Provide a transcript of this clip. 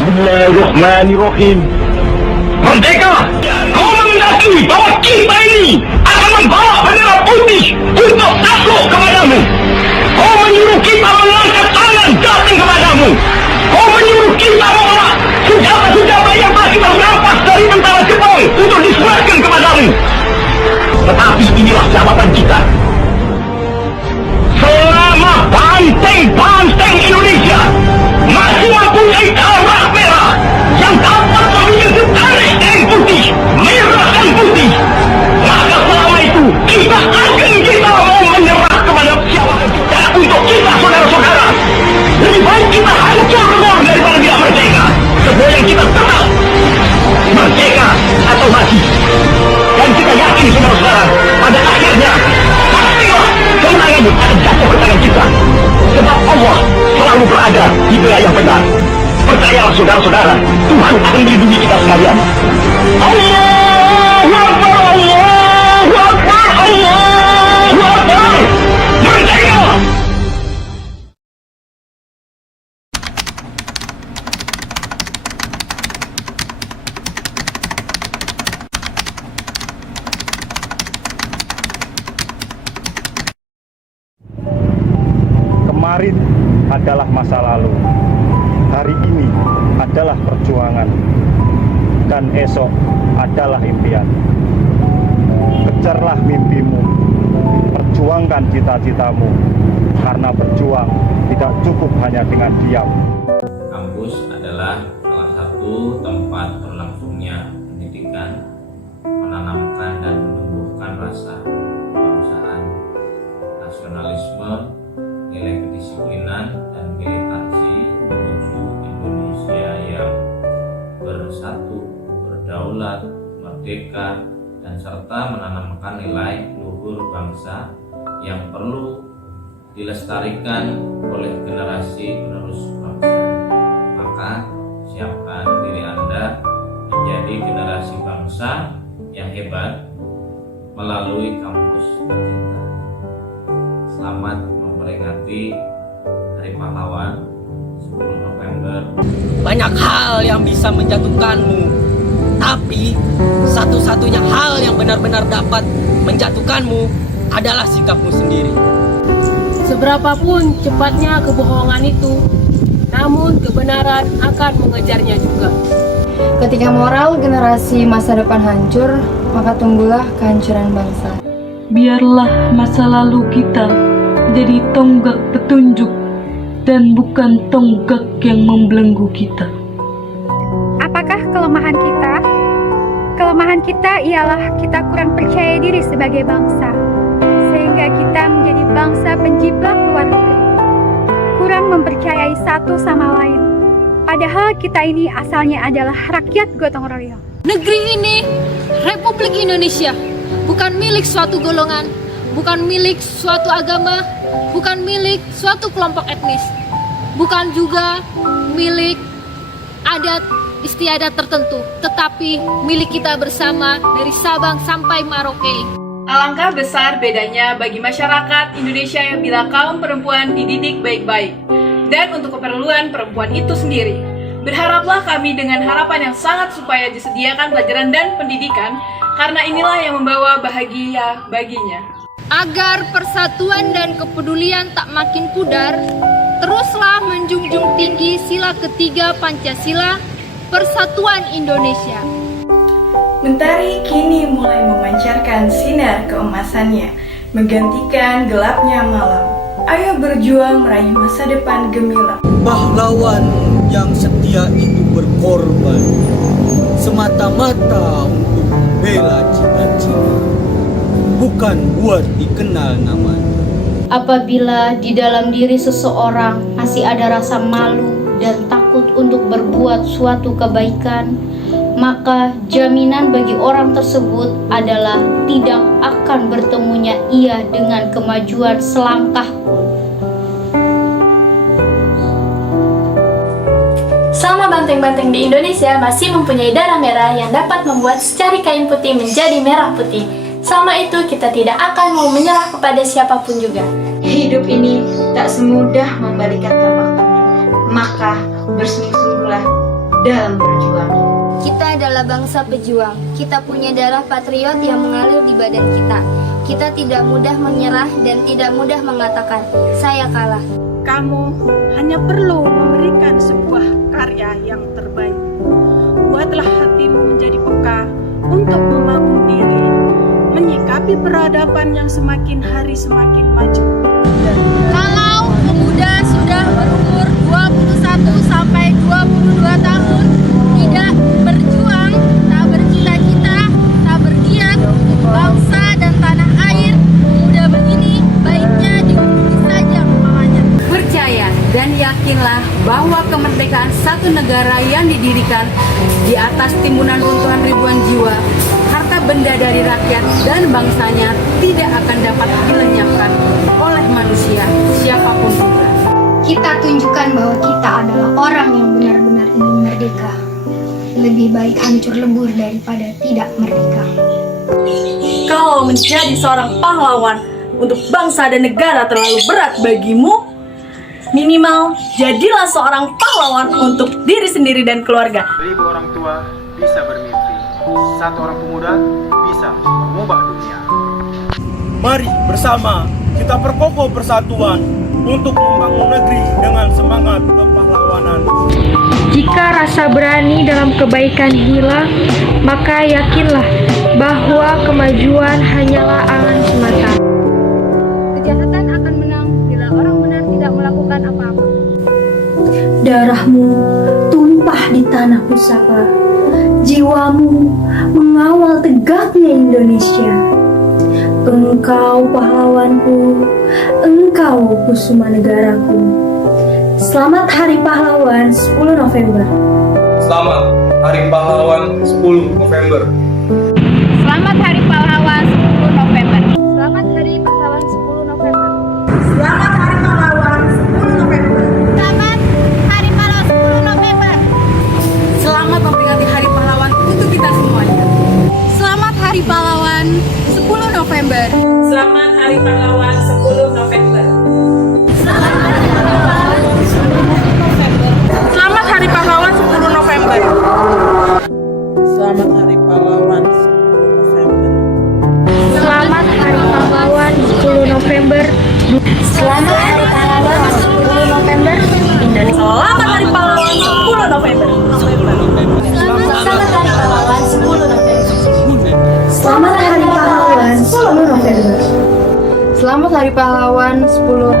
Bismillahirrahmanirrahim. Merdeka! Kau mengakui bahwa kita ini akan membawa bendera putih untuk takluk kepadamu. Kau menyuruh kita mengangkat tangan datang kepadamu. Kau menyuruh kita membawa senjata-senjata yang masih merampas dari tentara Jepang untuk diserahkan kepadamu. Tetapi inilah jawaban kita. Selama banteng-banteng Indonesia masih mempunyai darah merah yang dapat menyentuh garis dan putih, merah dan putih, maka selama itu kita mau menyerah kepada siapa kita untuk kita, saudara-saudara. Lebih baik kita hancur lebur daripada tidak merdeka. Sebelum kita tetap merdeka atau mati. Dan kita yakin, saudara-saudara, pada akhirnya pastilah kemenangan akan jatuh ke tangan kita. Sebab Allah selalu berada di pihak yang benar. Percayalah, saudara-saudara, Tuhan akan melindungi kita sekalian. Allahu Akbar, Allahu Akbar, Allahu Akbar. Merdeka! Kemarin adalah masa lalu, hari ini adalah perjuangan, dan esok adalah impian. Kejarlah mimpimu, perjuangkan cita-citamu, karena berjuang tidak cukup hanya dengan diam. Kampus adalah salah satu tempat berlangsungnya pendidikan, menanamkan dan menumbuhkan rasa kebangsaan, nasionalisme, nilai kedisiplinan dan militansi menuju Indonesia yang bersatu, berdaulat, merdeka, dan serta menanamkan nilai luhur bangsa yang perlu dilestarikan oleh generasi penerus bangsa. Maka siapkan diri Anda menjadi generasi bangsa yang hebat melalui kampus tercinta. Selamat memperingati Hari Pahlawan 10 November. Banyak hal yang bisa menjatuhkanmu, tapi satu-satunya hal yang benar-benar dapat menjatuhkanmu adalah sikapmu sendiri. Seberapapun cepatnya kebohongan itu, namun kebenaran akan mengejarnya juga. Ketika moral generasi masa depan hancur, maka tunggulah kehancuran bangsa. Biarlah masa lalu kita jadi tonggak petunjuk dan bukan tonggak yang membelenggu kita. Apakah kelemahan kita? Kelemahan kita ialah kita kurang percaya diri sebagai bangsa, sehingga kita menjadi bangsa penjiplak luar negeri, kurang mempercayai satu sama lain. Padahal kita ini asalnya adalah rakyat gotong royong. Negeri ini, Republik Indonesia, bukan milik suatu golongan, bukan milik suatu agama, bukan milik suatu kelompok etnis, bukan juga milik adat istiadat tertentu, tetapi milik kita bersama dari Sabang sampai Merauke. Alangkah besar bedanya bagi masyarakat Indonesia bila kaum perempuan dididik baik-baik dan untuk keperluan perempuan itu sendiri. Berharaplah kami dengan harapan yang sangat supaya disediakan pelajaran dan pendidikan, karena inilah yang membawa bahagia baginya. Agar persatuan dan kepedulian tak makin pudar, teruslah menjunjung tinggi sila ketiga Pancasila, Persatuan Indonesia. Mentari kini mulai memancarkan sinar keemasannya, menggantikan gelapnya malam. Ayo berjuang meraih masa depan gemilang. Pahlawan yang setia itu berkorban semata-mata untuk membela cita-cita, bukan buat dikenal namanya. Apabila di dalam diri seseorang masih ada rasa malu dan takut untuk berbuat suatu kebaikan, maka jaminan bagi orang tersebut adalah tidak akan bertemunya ia dengan kemajuan selangkah pun. Sama banteng-banteng di Indonesia masih mempunyai darah merah yang dapat membuat secari kain putih menjadi merah putih. Sama itu kita tidak akan mau menyerah kepada siapapun juga. Hidup ini tak semudah membalikan telapak tangan, maka bersungguh-sungguhlah dalam berjuang. Kita adalah bangsa pejuang. Kita punya darah patriot yang mengalir di badan kita. Kita tidak mudah menyerah dan tidak mudah mengatakan, "Saya kalah." Kamu hanya perlu memberikan sebuah karya yang terbaik. Buatlah hatimu menjadi peka untuk membangun diri, menyikapi peradaban yang semakin hari semakin maju. Kalau pemuda sudah berumur 21 sampai 22 tahun tidak berjuang, tak bercita-cita, tak bergiat untuk bangsa dan tanah air, pemuda begini baiknya diikuti saja umpamanya. Percaya dan yakinlah bahwa kemerdekaan satu negara yang didirikan di atas timbunan runtuhan ribuan jiwa, harta benda dari rakyat dan bangsanya tidak akan dapat dilenyapkan oleh manusia siapapun juga. Kita tunjukkan bahwa kita adalah orang yang benar-benar ingin merdeka. Lebih baik hancur lebur daripada tidak merdeka. Kalau menjadi seorang pahlawan untuk bangsa dan negara terlalu berat bagimu, minimal jadilah seorang pahlawan untuk diri sendiri dan keluarga. 1000 orang tua bisa bermimpi, satu orang pemuda bisa mengubah dunia. Mari bersama kita perkokoh persatuan untuk membangun negeri dengan semangat kepahlawanan. Jika rasa berani dalam kebaikan hilang, maka yakinlah bahwa kemajuan hanyalah angan semata. Kejahatan akan menang bila orang benar tidak melakukan apa-apa. Darahmu tumpah di tanah pusaka, jiwamu mengawal tegaknya Indonesia. Engkau pahlawanku, engkau kusuma negaraku. Selamat Hari Pahlawan 10 November. Selamat Hari Pahlawan 10 November. Selamat Hari Pahlawan 10 November. Selamat Hari Pahlawan 10 November. Selamat Hari Pahlawan 10 November. Selamat Hari Pahlawan 10 November. Selamat memperingati Hari Pahlawan untuk kita semuanya. Selamat Hari Pahlawan 10 November. Selamat Hari Pahlawan 10 November. Selamat Hari Pahlawan 10 November. Selamat Hari Pahlawan 10 November. Selamat Hari Pahlawan 10 November. Selamat Hari Pahlawan 10 November. Selamat Hari Pahlawan 10 November. Selamat Hari Pahlawan 10 November. Selamat Hari Pahlawan 10 November. Selamat Hari Pahlawan 10